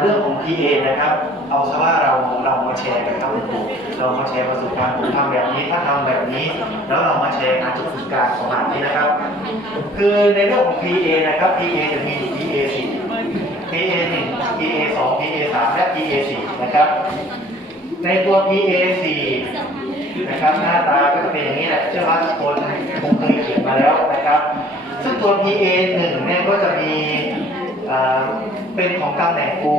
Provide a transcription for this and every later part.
เรื่องของ PA นะครับ เอาซะว่าเราเรามาแชร์กันครับคุณครูเรามาแชร์ประสบการณ์ผมทำแบบนี้ถ้าทำแบบนี้ แล้วเรามาแชร์การฝึกการของมันนี้นะครับ คือในเรื่องของ PA นะครับ PA จะมีอยู่ PA 4 PA 1 PA 2 PA 3และ PA 4นะครับ ในตัว PA 4นะครับหน้าตาก็จะเป็นอย่างนี้แหละเชื่อว่าทุกคนคงเคยเขียนมาแล้วนะครับ ซึ่งตัว PA 1เนี่ยก็จะมี เป็นของตำแหน่งครู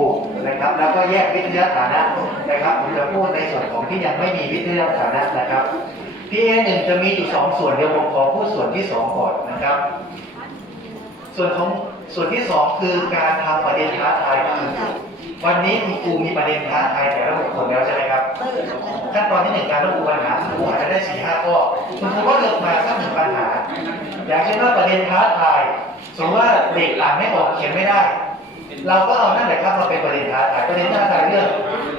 นะครับ แล้วก็แยกวิทยาฐานะนะครับผมจะพูดในส่วนของที่ยังไม่มีวิทยาฐานะนะครับ PA 1จะมีอยู่สองส่วนเดี๋ยวผมขอพูดส่วนที่สองก่อนนะครับ ส่วนของส่วนที่สองคือการทำประเด็นท้าทายวันนี้คุณครูมีประเด็นท้าทายแต่ละบุคคลแล้วใช่ไหมครับขั้นตอนที่หนึ่งการระบุปัญหาครูอาจจะได้สี่ห้าข้อคุณครูก็เลือกมาสักหนึ่งปัญหา อย่างเช่นว่าประเด็นท้าทาย สมมติว่าเด็กอ่านไม่ออกเขียนไม่ได้ เราก็เอานั่นแหละครับมาเป็นประเด็นท้าทายประเด็นท้าทายเรื่อง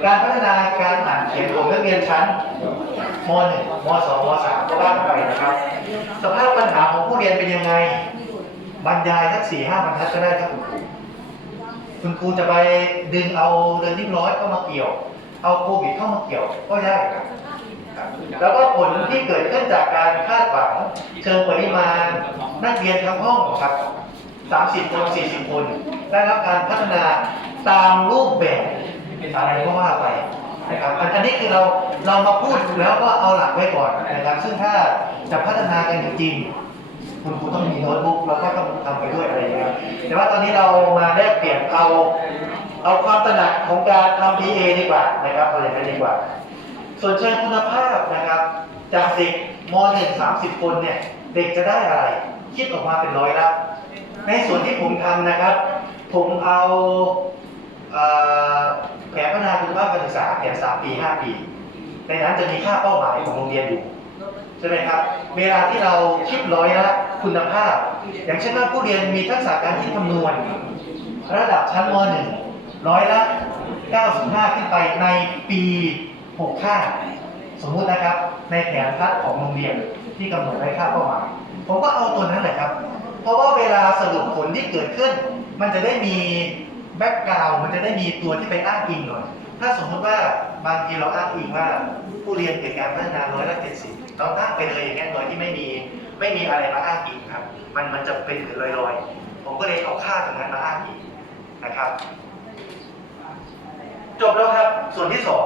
การพัฒนาการอ่านเขียนของนักเรียนชั้นม .1 ม .2 ม .3 ก็ว่าไปนะครับ สภาพปัญหาของผู้เรียนเป็นยังไง บรรยายสักสี่ห้าบรรทัดก็ได้ครับคุณครูคุณครูจะไปดึงเอาเดินที่ร้อยเข้ามาเกี่ยว เอาโควิดเข้ามาเกี่ยวก็ได้ครับแล้วก็ผลที่เกิดขึ้นจากการคาดหวังเชิงปริมาณนักเรียนทั้งห้องครับ 30 คน 40 คน ได้รับการพัฒนาตามรูปแบบอะไรก็ว่าไปนะครับอันนี้คือเราเรามาพูดแล้วก็เอาหลักไว้ก่อนนะครับซึ่งถ้าจะพัฒนากันจริงคุณครูต้องมีโน้ตบุ๊กแล้วก็ต้องทำไปด้วยอะไรอย่างเงี้ยแต่ว่าตอนนี้เรามาแลกเปลี่ยนเอาเอาความตระหนักของการทำ PA ดีกว่านะครับเอาอย่างนั้นดีกว่า ส่วนเชิงคุณภาพนะครับ จากเด็กม .1 30 คนเนี่ย เด็กจะได้อะไร คิดออกมาเป็นร้อยละ ในส่วนที่ผมทำนะครับ ผมเอาเอแผนพัฒนาคุณภาพการศึกษาแผน3ปี5ปี ในนั้นจะมีค่าเป้าหมายของโรงเรียนอยู่ใช่ไหมครับ เวลาที่เราคิดร้อยละคุณภาพ อย่างเช่นว่าผู้เรียนมีทักษะการคิดคำนวณ ระดับชั้นม .1 ร้อยละ 95 ขึ้นไปในปี 65 สมมุตินะครับ ในแผนพัฒน์ของโรงเรียนที่กำหนดไว้ค่าเป้าหมาย ผมก็เอาตัวนั้นแหละครับ เพราะว่าเวลาสรุปผลที่เกิดขึ้น มันจะได้มีแบ็กกราวมันจะได้มีตัวที่ไปอ้างอิงหน่อย ถ้าสมมติว่าบางทีเราอ้างอิงว่า ผู้เรียนเกิดการพัฒนาร้อยละเจ็ดสิบเราอ้งไปเลยอย่างเงี้ยโดยที่ไม่มีไม่มีอะไรมาอ้างอิงครับ มันมันจะเป็นลอยๆ ผมก็เลยเอาค่าตรงนั้นมาอ้างอิงนะครับ จบแล้วครับส่วนที่สอง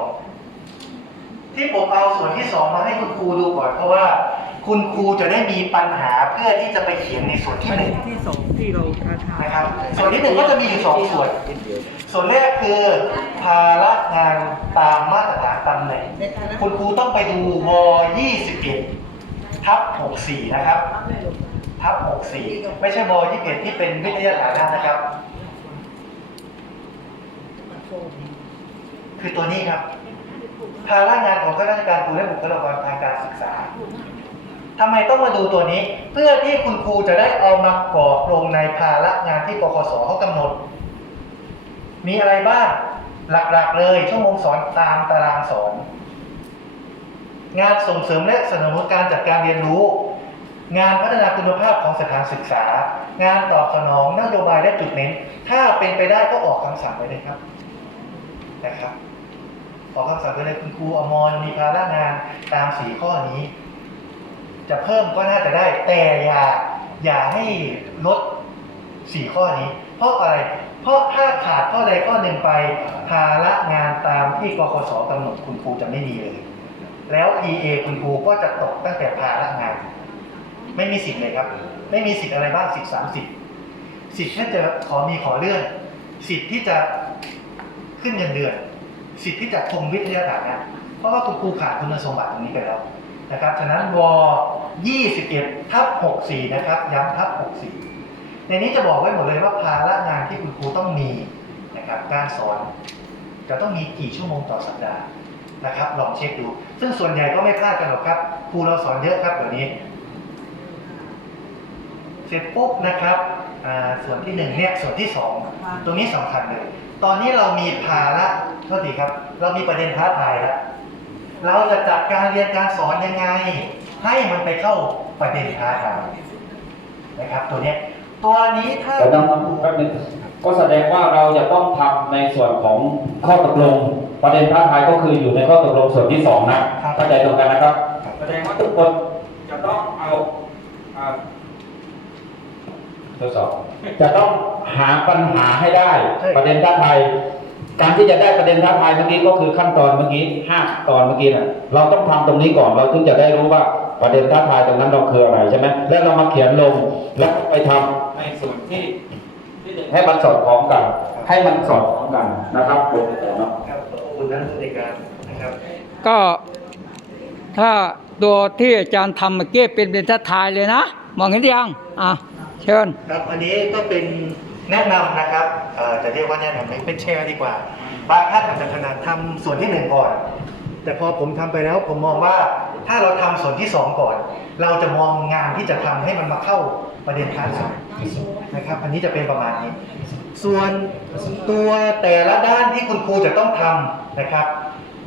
ที่ผมเอาส่วนที่สองมาให้คุณครูดูก่อนเพราะว่า คุณครูจะได้มีปัญหาเพื่อที่จะไปเขียนในส่วนที่ประหเด็นึ่นงที่สองที่เราท้าทายนะครับ ส่วนที่หนึ่งก็จะมีอยู่สองส่วน ส่วนแรกคือภาระงานตามมาตรฐานตำแหน่ง คุณครูต้องไปดูว21ทับ64 นะครับ ทับ64 ไม่ใช่ว21ที่เป็นวิทยาฐานะนะครับ คือตัวนี้ครับภาระงานของข้าราชการครูและบุคลากรทางการศึกษา ทำไมต้องมาดูตัวนี้ เพื่อที่คุณครูจะได้เอามากรอกลงในภาระงานที่ปคสเขากำหนด มีอะไรบ้างหลักๆ เลยชั่วโมงสอนตามตารางสอน งานส่งเสริมและสนับสนุนการจัดการเรียนรู้ งานพัฒนาคุณภาพของสถานศึกษา งานตอบสนองนโยบายและจุดเน้น ถ้าเป็นไปได้ก็ออกคำสั่งไปเลยครับนะครับออกคำสั่งไปเลยคุณครูอมรมีภาระงานตามสีข้อนี้ จะเพิ่มก็น่าจะได้ แต่อย่าอย่าให้ลดสี่ข้อนี้ เพราะอะไร เพราะถ้าขาดข้อใดข้อหนึ่งไปภาระงานตามที่กคสกำหนดคุณครูจะไม่มีเลย แล้ว PA คุณครูก็จะตกตั้งแต่ภาระงาน ไม่มีสิทธิ์เลยครับ ไม่มีสิทธิ์อะไรบ้างสิทธิ์สามสิทธิ์สิทธิ์แค่จะขอมีขอเลื่อน สิทธิ์ที่จะขึ้นเงินเดือน สิทธิ์ที่จะคงวิทยาฐานะเพราะว่าคุณครูขาดคุณสมบัติตรงนี้ไปแล้ว นะครับ ฉะนั้นว21ทับ64 นะครับ ย้ำทับ64 ในนี้จะบอกไว้หมดเลยว่าภาระงานที่คุณครูต้องมีนะครับ การสอนจะต้องมีกี่ชั่วโมงต่อสัปดาห์นะครับ ลองเช็คดู ซึ่งส่วนใหญ่ก็ไม่พลาดกันหรอกครับ ครูเราสอนเยอะครับเดี๋ยวนี้ เสร็จปุ๊บนะครับอ่าส่วนที่หนึ่งเนี่ย ส่วนที่สองตรงนี้สำคัญเลย ตอนนี้เรามีภาระเท่าทีครับ เรามีประเด็นท้าทายแล้ว เราจะจัดการเรียนการสอนยังไง ให้มันไปเข้าประเด็นท้าทายนะครับ ตัวเนี้ยตัวนี้ถ้าเดี๋ยวต้องแป๊บนึงก็แสดงว่าเราจะต้องทำในส่วนของข้อตกลง ประเด็นท้าทายก็คืออยู่ในข้อตกลงส่วนที่สองนะครับเข้าใจตรงกันนะครับ แสดงว่าทุกคนจะต้องเอาอ่าทดสอบจะต้องหาปัญหาให้ได้ใช่ประเด็นท้าทาย การที่จะได้ประเด็นท้าทายเมื่อกี้ก็คือขั้นตอนเมื่อกี้ห้าตอนเมื่อกี้น่ะเราต้องทำตรงนี้ก่อนเราถึงจะได้รู้ว่าประเด็นท้าทายตรงนั้นเราคืออะไรใช่ไหมแล้วเรามาเขียนลงแล้วไปทำในส่วนที่ที่หนึ่งให้มันสอดคล้องกัน ให้มันสอดคล้องกันนะครับลงแต่เนาะครับขอบคุณท่านผู้ในการนะครับ ก็ถ้าตัวที่อาจารย์ทำเมื่อกี้เป็นเป็นทัดทายเลยนะ มองเห็นหรือยังอะเชิญครับอันนี้ก็เป็น แนะนำนะครับจะเรียกว่าแนะนำไหมเป็นแชร์ดีกว่า บางท่านอาจจะถนัดทำส่วนที่หนึ่งก่อน แต่พอผมทำไปแล้วผมมองว่าถ้าเราทำส่วนที่สองก่อน เราจะมองงานที่จะทำให้มันมาเข้าประเด็นท้ายสุดนะครับ อันนี้จะเป็นประมาณนี้ ส่วนตัวแต่ละด้านที่คุณครูจะต้องทำนะครับ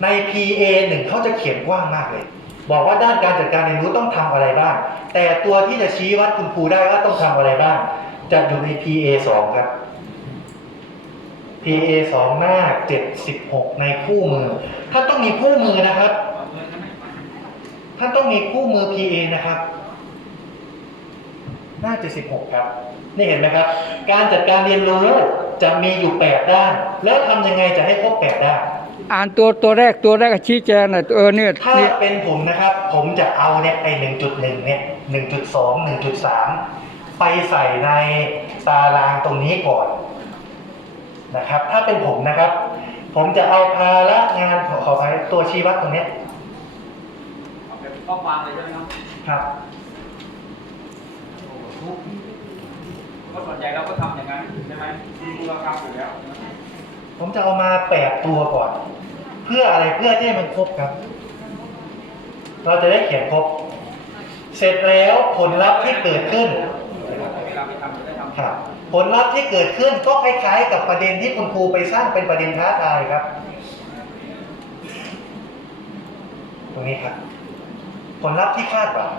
ใน PA 1เขาจะเขียนกว้างมากเลยบอกว่าด้านการจัดการเรียนรู้ต้องทำอะไรบ้าง แต่ตัวที่จะชี้วัดคุณครูได้ว่าต้องทำอะไรบ้าง จะอยู่ใน PA 2ครับ PA 2หน้า76ในคู่มือ ท่านต้องมีคู่มือนะครับ ท่านต้องมีคู่มือ PA นะครับ หน้า76ครับ นี่เห็นไหมครับ การจัดการเรียนรู้จะมีอยู่8ด้าน แล้วทำยังไงจะให้ครบ8ด้านอ่านตัวตัวแรกตัวแรกชี้แจงหน่อยเออเนี่ยถ้าเนี่ยเป็นผมนะครับ ผมจะเอาเนี่ยไอ้หนึ่งจุดหนึ่งเนี่ยหนึ่งจุดสองหนึ่งจุดสาม ไปใส่ในตารางตรงนี้ก่อนนะครับ ถ้าเป็นผมนะครับ ผมจะเอาภาระงานขอขออภัยตัวชี้วัดตรงเนี้ยเอาเป็นข้อความเลยใช่ไหมครับครับเพราะส่วนใหญ่เราก็ทำอย่างนั้นใช่ไหมดูเราทำอยู่แล้ว ผมจะเอามาแปดตัวก่อน เพื่ออะไรเพื่อที่ให้มันครบครับ เราจะได้เขียนครบ เสร็จแล้วผลลัพธ์ที่เกิดขึ้น ครับผลลัพธ์ที่เกิดขึ้นก็คล้ายๆ กับประเด็นที่คุณครูไปสร้างเป็นประเด็นท้าทายครับ ตรงนี้ครับ ผลลัพธ์ที่คาดหวัง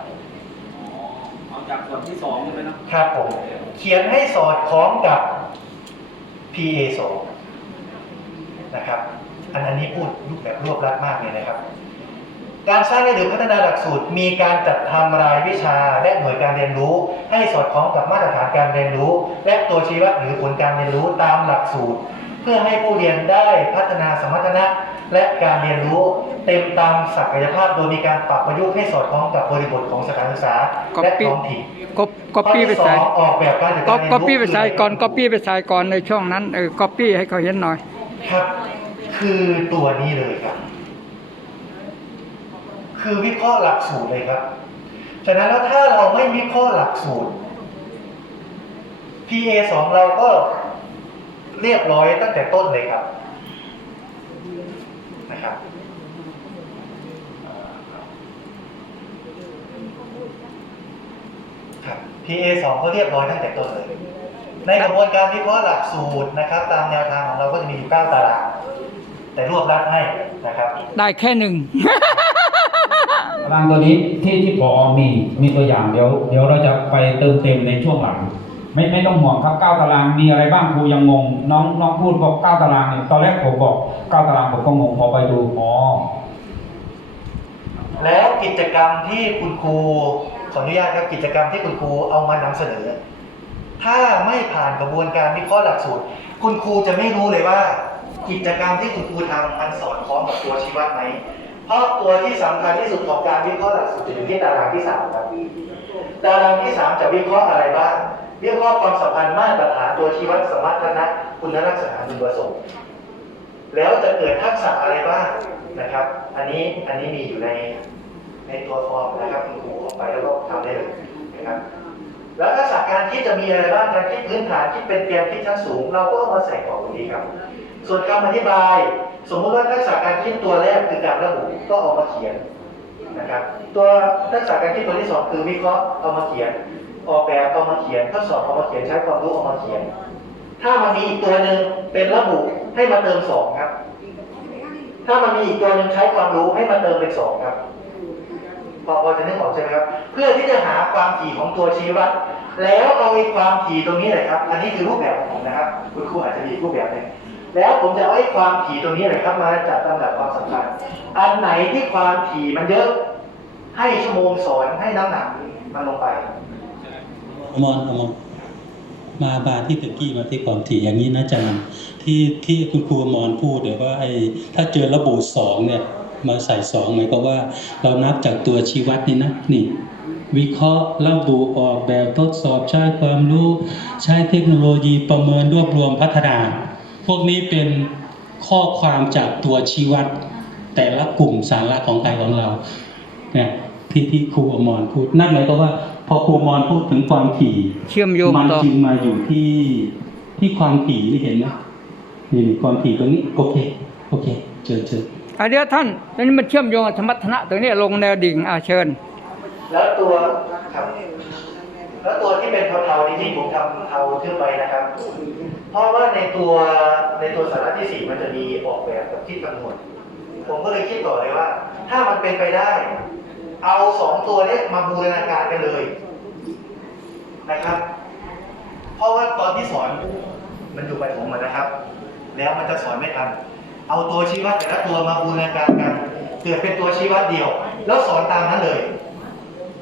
เอาจากส่วนที่สองเลยนะครับผมเขียนให้สอดคล้องกับ PA 2 นะครับ อันอันนี้พูดรูปแบบรวบรัดมากเลยนะครับ การสร้างและหรือพัฒนาหลักสูตร มีการจัดทำรายวิชาและหน่วยการเรียนรู้ ให้สอดคล้องกับมาตรฐานการเรียนรู้ และตัวชี้วัดหรือผลการเรียนรู้ตามหลักสูตร เพื่อให้ผู้เรียนได้พัฒนาสมรรถนะ และการเรียนรู้เต็มตามศักยภาพโดยมีการปรับประยุกต์ให้สอดคล้องกับบริบทของสถานศึกษาและท้องถิ่นก็ก็ปี้ไปใส่ข้อที่สองออกแบบการจัดก็การเรียนก็รู้ปี้ไปใส่ก่อนก็ปี้ไปใส่ก่อนในช่วงนั้นเออก็ปี้ให้เขาเห็นหน่อยครับ คือตัวนี้เลยครับ คือวิเคราะห์หลักสูตรเลยครับ ฉะนั้นแล้วถ้าเราไม่วิเคราะห์หลักสูตร PA สองเราก็เรียบร้อยตั้งแต่ต้นเลยครับนะครับครับ PA สองก็เรียบร้อยตั้งแต่ต้นเลย ในกระบวนการวิเคราะห์หลักสูตรนะครับ ตามแนวทางของเราก็จะมีอยู่เก้าตาราง แต่รวบรัดให้นะครับ ได้แค่หนึ่งารางตัวนี้ที่ที่พอมีมีตัวอย่างเดี๋ยวเดี๋ยวเราจะไปเติมเต็มในช่วงหลัง ไม่ไม่ต้องห่วงครับเก้าตารางมีอะไรบ้างครูยังงง น้องน้องพูดบอกเก้าตารางเนี่ยตอนแรกผมบอกเก้าตารางผมก็งงพอไปดูอ๋อแล้วกิจกรรมที่คุณครูขออนุญาตครับกิจกรรมที่คุณครูเอามานำเสนอ ถ้าไม่ผ่านกระบวนการวิเคราะห์หลักสูตร คุณครูจะไม่รู้เลยว่า กิจกรรมที่คุณครูทำมันสอดคล้องกับตัวชี้วัดไหม เพราะตัวที่สำคัญที่สุดของการวิเคราะห์หลักสูตรจะอยู่ที่ตารางที่สามครับตารางที่สามจะวิเคราะห์อะไรบ้างวิเคราะห์ความสัมพันธ์มาตรฐานตัวชี้วัดสมรรถนะคุณลักษณะคุณประสงค์แล้วจะเกิดทักษะอะไรบ้างนะครับ อันนี้อันนี้มีอยู่ในในตัวฟอร์มนะครับคุณครูออกไปแล้วก็ทำได้เลยนะครับแล้วทักษะการคิดจะมีอะไรบ้างการคิดพื้นฐานคิดเป็นเตรียมคิดชั้นสูง เราก็เอามาใส่กล่องตรงนี้ครับ ส่วนคำอธิบาย สมมุติว่าทักษะการคิดตัวแรกคือการระบุก็เอามาเขียนนะครับ ตัวทักษะการคิดตัวที่สองคือวิเคราะห์เอามาเขียน ออกแบบเอามาเขียนทดสอบเอามาเขียนใช้ความรู้เอามาเขียน ถ้ามันมีอีกตัวหนึ่งเป็นระบุให้มาเติมสองครับ ถ้ามันมีอีกตัวหนึ่งใช้ความรู้ให้มาเติมเป็นสองครับพอพอจะนึกออกใช่ไหมครับ เพื่อที่จะหาความถี่ของตัวชี้วัดแล้วเอาไอ้ความถี่ตรงนี้เลยครับ อันนี้คือรูปแบบของผมนะครับ คุณครูอาจจะมีรูปแบบหนึ่ง แล้วผมจะเอาไอ้ความถี่ตรงนี้เลยครับมาจัดลำดับความสำคัญ อันไหนที่ความถี่มันเยอะ ให้ชั่วโมงสอนให้น้ำหนักมันลงไปอมรอมรมาบาที่ตะกี้มาที่ความถี่อย่างนี้นะอาจารย์ที่ที่คุณครูอมรพูดเดี๋ยวว่าไอ้ถ้าเจอระบุสองเนี่ยมาใส่สองหมายความว่าเรานับจากตัวชีวัดนี่นะนี่ วิเคราะห์ระบุออกแบบทดสอบใช้ความรู้ ใช้เทคโนโลยีประเมินรวบรวมพัฒนา วกนี้เป็นข้อความจากตัวชี้วัดแต่ละกลุ่มสาระของใครของเราเนี่ยที่ที่ครูอมรพูดนั่นหมายความว่า พอครูอมรพูดถึงความถี่เชื่อมโยงมันต่อจึงมาอยู่ที่ที่ความถี่นี่เห็นไหมนี่นี่ความถี่ตรงนี้โอเคโอเคเชิญเชิญอะเดี๋ยวท่านตอนนี้มันเชื่อมโยงกับสมรรถนะตรงนี้ลงแนวดิ่งอะเชิญ แล้วตัวครับแล้วตัวที่เป็นเทาๆนี่ที่ผมทำเทาขึ้นไปนะครับ เพราะว่าในตัวในตัวสาระที่สี่มันจะมีออกแบบกับคิดคำนวณผมก็เลยคิดต่อเลยว่า ถ้ามันเป็นไปได้ เอาสองตัวนี้มาบูรณาการกันเลยนะครับ เพราะว่าตอนที่สอนมันอยู่ไปผมเหมือนนะครับ แล้วมันจะสอนไม่ทันเอาตัวชี้วัดแต่ละตัวมาบูรณาการกันเกิดเป็นตัวชี้วัดเดียว แล้วสอนตามนั้นเลย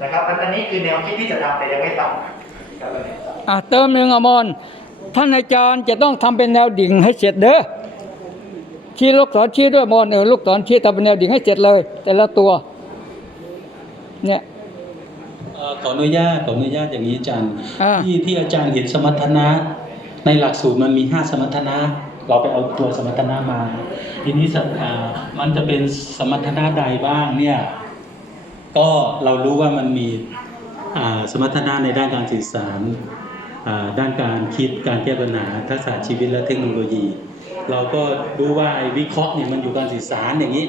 นะครับอันนี้คือแนวคิดที่จะทำแต่ยังไม่ทำครับอะเติมหนึ่งอมร ท่านอาจารย์จะต้องทำเป็นแนวดิ่งให้เสร็จเด้อชี้ลูกศรชี้ด้วยมอนเออลูกศรชี้ทำเป็นแนวดิ่งให้เสร็จเลย แต่ละตัว เนี่ยเอ่อขออนุญาตขออนุญาตอย่างนี้อาจารย์อ่าที่ที่อาจารย์เห็นสมรรถนะ ในหลักสูตรมันมีห้าสมรรถนะเราไปเอาตัวสมรรถนะมาทีนี้สัมอ่ามันจะเป็นสมรรถนะใดบ้างเนี่ย ก็เรารู้ว่ามันมีอ่าสมรรถนะในด้านการสื่อสารอ่า ด้านการคิดการแก้ปัญหาทักษะชีวิตและเทคโนโลยี เราก็รู้ว่าไอ้วิเคราะห์เนี่ยมันอยู่การสื่อสารอย่างนี้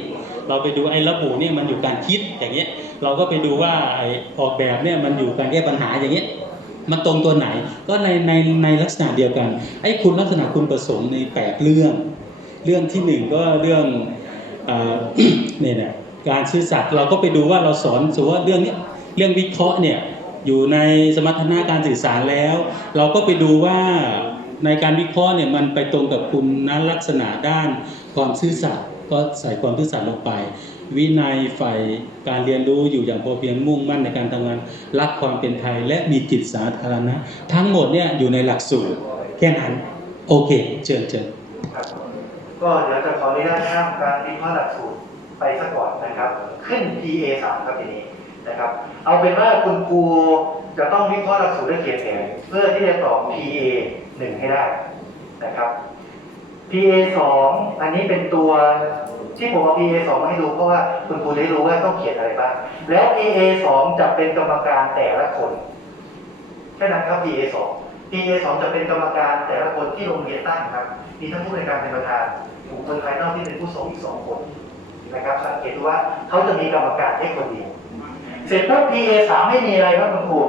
เราไปดูไอ้ระบุเนี่ยมันอยู่การคิดอย่างเงี้เราก็ไปดูว่าไอ้ออกแบบเนี่ยมันอยู่การแก้ปัญหาอย่างเงี้มันตรงตัวไหนก็ในในในลักษณะเดียวกันไอ้คุณลักษณะคุณประสงค์ในแปดเรื่อง เรื่องที่หนึ่งก็เรื่องเอ่อเนี่ยนะการซื่อสัตย์เราก็ไปดูว่าเราสอนสมมติว่าเรื่องนี้เรื่องวิเคราะห์เนี่ย อยู่ในสมรรถนะการสื่อสารแล้ว เราก็ไปดูว่าในการวิเคราะห์เนี่ยมันไปตรงกับคุณนลักษณะด้านความซื่อสัตย์ก็ใส่ความซื่อสัตย์ลงไป วินัยฝ่ายการเรียนรู้อยู่อย่างพอเพียงมุ่งมั่นในการทำงานรักความเป็นไทย และมีจิตสาธารณะ ทั้งหมดเนี่ยอยู่ในหลักสูตรแค่นั้นโอเคเชิญเชิญก็เดี๋ยวจะขออนุญาตข้ามการวิเคราะห์หลักสูตรไปซะก่อนนะครับ ขึ้น PA 3ครับทีนี้ นะครับ เอาเป็นว่าคุณครูจะต้องวิเคราะห์หลักสูตรและเขียนแผนเพื่อที่จะตอบ PA 1 ให้ได้นะครับ PA 2 อันนี้เป็นตัวที่ผมเอา PA 2มาให้ดูเพราะว่าคุณครูจะได้รู้ว่าต้องเขียนอะไรบ้าง แล้ว PA 2จะเป็นกรรมการแต่ละคนแค่นั้นครับ PA 2 PA 2จะเป็นกรรมการแต่ละคนที่โรงเรียนตั้งครับ มีทั้งผู้ในการเป็นประธานบุคคลภายนอกที่เป็นผู้ส่งอีกสองคนนะครับ สังเกตดูว่าเขาจะมีกรรมการให้คนเดียว เสร็จปุ๊บ PA 3ไม่มีอะไรครับคุณครู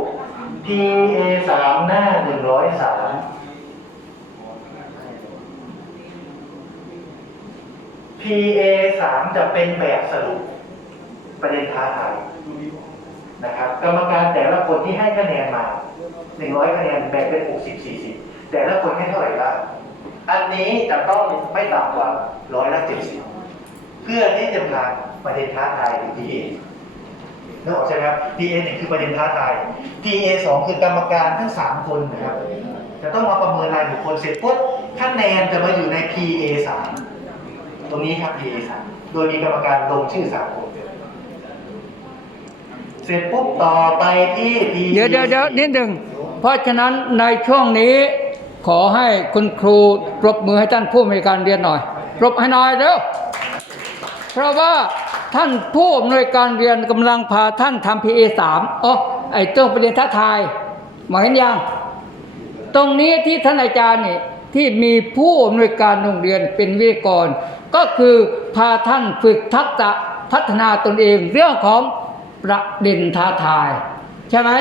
PA 3หน้า103 PA 3จะเป็นแบบสรุปประเด็นท้าทายนะครับ กรรมการแต่ละคนที่ให้คะแนนมา100คะแนนแบ่งเป็น60 40แต่ละคนให้เท่าไหร่บ้างอันนี้จะต้องไม่ต่ำกว่าร้อยละ70เพื่อที่จะผ่านประเด็นท้าทายหรือ PA นึกออกใช่ไหมครับ PA หนึ่งคือประเด็นท้าทาย PA สองคือกรรมการทั้งสามคนนะครับ จะต้องมาประเมินรายบุคคลเสร็จปุ๊บคะแนนจะมาอยู่ใน PA สามตรงนี้ครับ PA สามโดยมีกรรมการลงชื่อสามคนเสร็จปุ๊บต่อไปที่ PA เดี๋ยวเดี๋ยวเดี๋ยวนิดหนึ่งเพราะฉะนั้นในช่วงนี้ขอให้คุณครูปรบมือให้ท่านผู้มีการเรียนหน่อย ปรบให้หน่อยเร็วเพราะว่า ท่านผู้อำนวยการเรียนกำลังพาท่านทำ PA สามอ๋อไอ้ตัวประเด็นท้าทายมาเห็นยังตรงนี้ที่ท่านอาจารย์นี่ที่มีผู้อำนวยการโรงเรียนเป็นวิทยกร ก็คือพาท่านฝึกทักษะพัฒนาตนเองเรื่องของประเด็นท้าทาย ใช่ไหม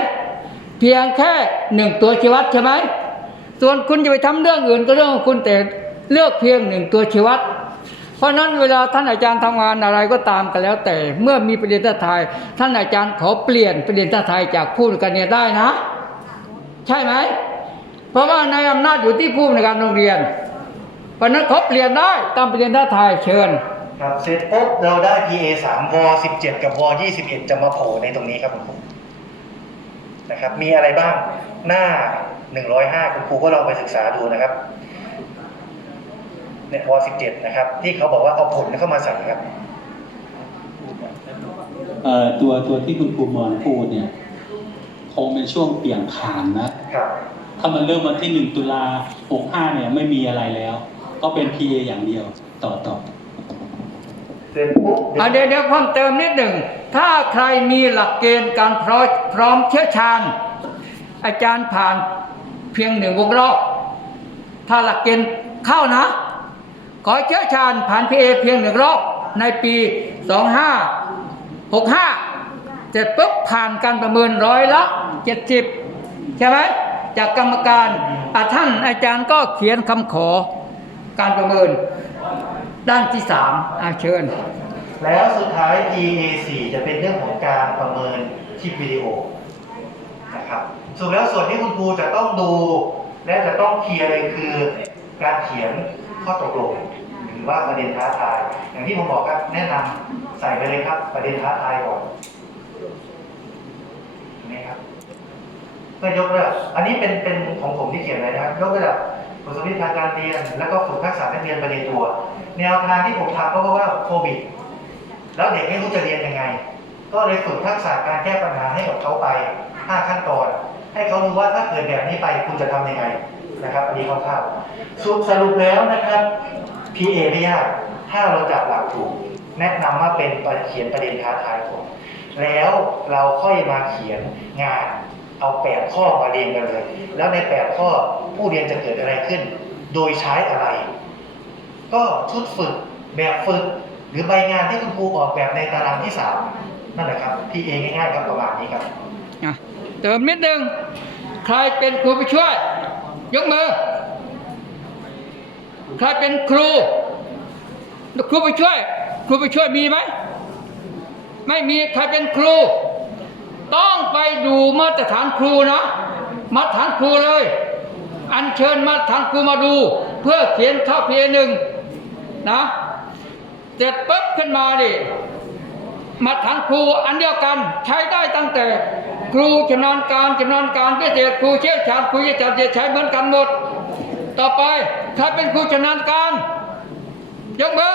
เพียงแค่หนึ่งตัวชีวัดใช่ไหมส่วนคุณจะไปทำเรื่องอื่นก็เรื่องของคุณแต่เลือกเพียงหนึ่งตัวชีวัด เพราะนั้นเวลาท่านอาจารย์ทำงานอะไรก็ตามกันแล้ว แต่เมื่อมีประเด็นท้าทายท่านอาจารย์ขอเปลี่ยนประเด็นท้าทายจากผู้นการเรียนได้นะ ใช่ไหมเพราะว่าในอำนาจอยู่ที่ผู้ในการโรงเรียน เพราะนั้นเขาเปลี่ยนได้ตามประเด็นท้าทายเชิญครับเสร็จปุ๊บเราได้ PA 3ว17 กับว21 จะมาโผล่ในตรงนี้ครับคุณครูนะครับมีอะไรบ้างหน้า 105 คุณครูก็ลองไปศึกษาดูนะครับ เนี่ยว17 นะครับ ที่เขาบอกว่าเอาผลเข้ามาใส่ครับเอ่อตัวตัวที่คุณครูมอนพูดเนี่ย คงเป็นช่วงเปลี่ยนผ่านนะครับ ถ้ามันเริ่มวันที่หนึ่งตุลาหกห้าเนี่ยไม่มีอะไรแล้ว ก็เป็น PA อย่างเดียวต่อต่อเสร็จปุ๊บอะเดี๋ยวเดี๋ยวเพิ่มเติมนิดหนึ่ง ถ้าใครมีหลักเกณฑ์การพร้อมพร้อมเชี่ยวชาญ อาจารย์ผ่านเพียงหนึ่งวงรอบถ้าหลักเกณฑ์เข้านะ ขอเชี่ยวชาญผ่านพีเอเพียงหนึ่งรอบในปี 2565 เสร็จปุ๊บผ่านการประเมินร้อยละ 70 ใช่ไหมจากกรรมการอ่ท่านอาจารย์ก็เขียนคำขอการประเมินด้านที่สามอาเชิญ แล้วสุดท้าย PA 4 จะเป็นเรื่องของการประเมินคลิปวิดีโอนะครับส่วนแล้วส่วนที่คุณครูจะต้องดู และจะต้องเคลียร์เลยคือการเขียน ข้อตกลงหรือว่าประเด็นท้าทาย อย่างที่ผมบอกครับแนะนำใส่ไปเลยครับ ประเด็นท้าทายก่อนนไหมครับเพื่อยกระดับอันนี้เป็นเป็นของผมที่เขียนเลยนะครับ ยกระดับบทสนทนาการเรียน แล้วก็ฝึกทักษะนักเรียนไปในตัว แนวทางที่ผมทำก็เพราะว่าโควิด แล้วเด็กไม่รู้จะเรียนยังไง ก็เลยฝึกทักษะการแก้ปัญหาให้กับเขาไป 5 ขั้นตอน ให้เขารู้ว่าถ้าเกิดแบบนี้ไปคุณจะทำยังไง นะครับ อันนี้คร่าวๆสรุปสรุปแล้วนะครับ PA ไม่ยาก ถ้าเราจับหลักถูก แนะนำว่าเป็นเขียนประเด็นท้าทายก่อนแล้วเราค่อยมาเขียนงานเอาแปดข้อมาเรียงกันเลย แล้วในแปดข้อผู้เรียนจะเกิดอะไรขึ้น โดยใช้อะไร ก็ชุดฝึกแบบฝึก หรือใบงานที่คุณครูออกแบบในตารางที่สามนั่นแหละครับ PA ง่ายๆครับประมาณนี้ครับเติมนิดนึง ใครเป็นครูผู้ช่วย ยกมือ ใครเป็นครู ครูผู้ช่วย ครูผู้ช่วยมีไหม ไม่มีใครเป็นครู ต้องไปดูมาตรฐานครูนะมาตรฐานครูเลย อัญเชิญมาตรฐานครูมาดู เพื่อเขียนเข้าพีหนึ่งนะเสร็จปุ๊บขึ้นมาดิมาตรฐานครูอันเดียวกันใช้ได้ตั้งแต่ ครูชำนาญการชำนาญการพิเศษครูเชี่ยวชาญครูเชี่ยวชาญจะใช้เหมือนกันหมด ต่อไปใครเป็นครูชำนาญการยกมือ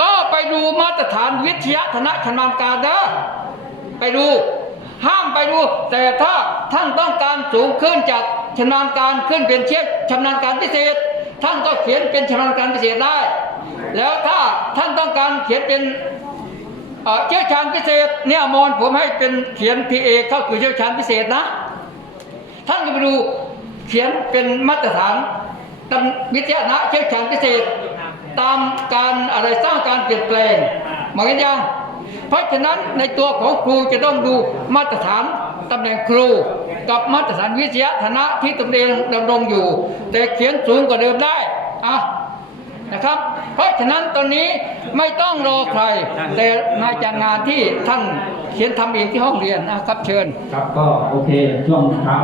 ก็ไปดูมาตรฐานวิทยาธนะชำนาญการเด้อไปดูห้ามไปดู แต่ถ้าท่านต้องการสูงขึ้นจากชำนาญการขึ้นเป็นเชี่ยวชำนาญการพิเศษ ท่านก็เขียนเป็นชำนาญการพิเศษได้ แล้วถ้าท่านต้องการเขียนเป็น เชี่ยวชาญพิเศษเนี่ยมอนผมให้เป็นเขียน PA เอเข้าคือเชี่ยวชาญพิเศษนะ ท่านก็ไปดูเขียนเป็นมาตรฐานตำวิทยานะเชี่ยวชาญพิเศษ ตามการอะไรสร้างการเปลี่ยนแปลงเหมือนกันยังเพราะฉะนั้นในตัวของครูจะต้องดูมาตรฐานตำแหน่งครูกับมาตรฐานวิทยาฐานะที่ตำแหน่งดำรงอยู่ แต่เขียนสูงกว่าเดิมได้อะ นะครับ เพราะฉะนั้นตอนนี้ไม่ต้องรอใคร แต่มาจากงานที่ท่านเขียนทำเองที่ห้องเรียนนะครับเชิญ ครับก็โอเคช่วงเช้า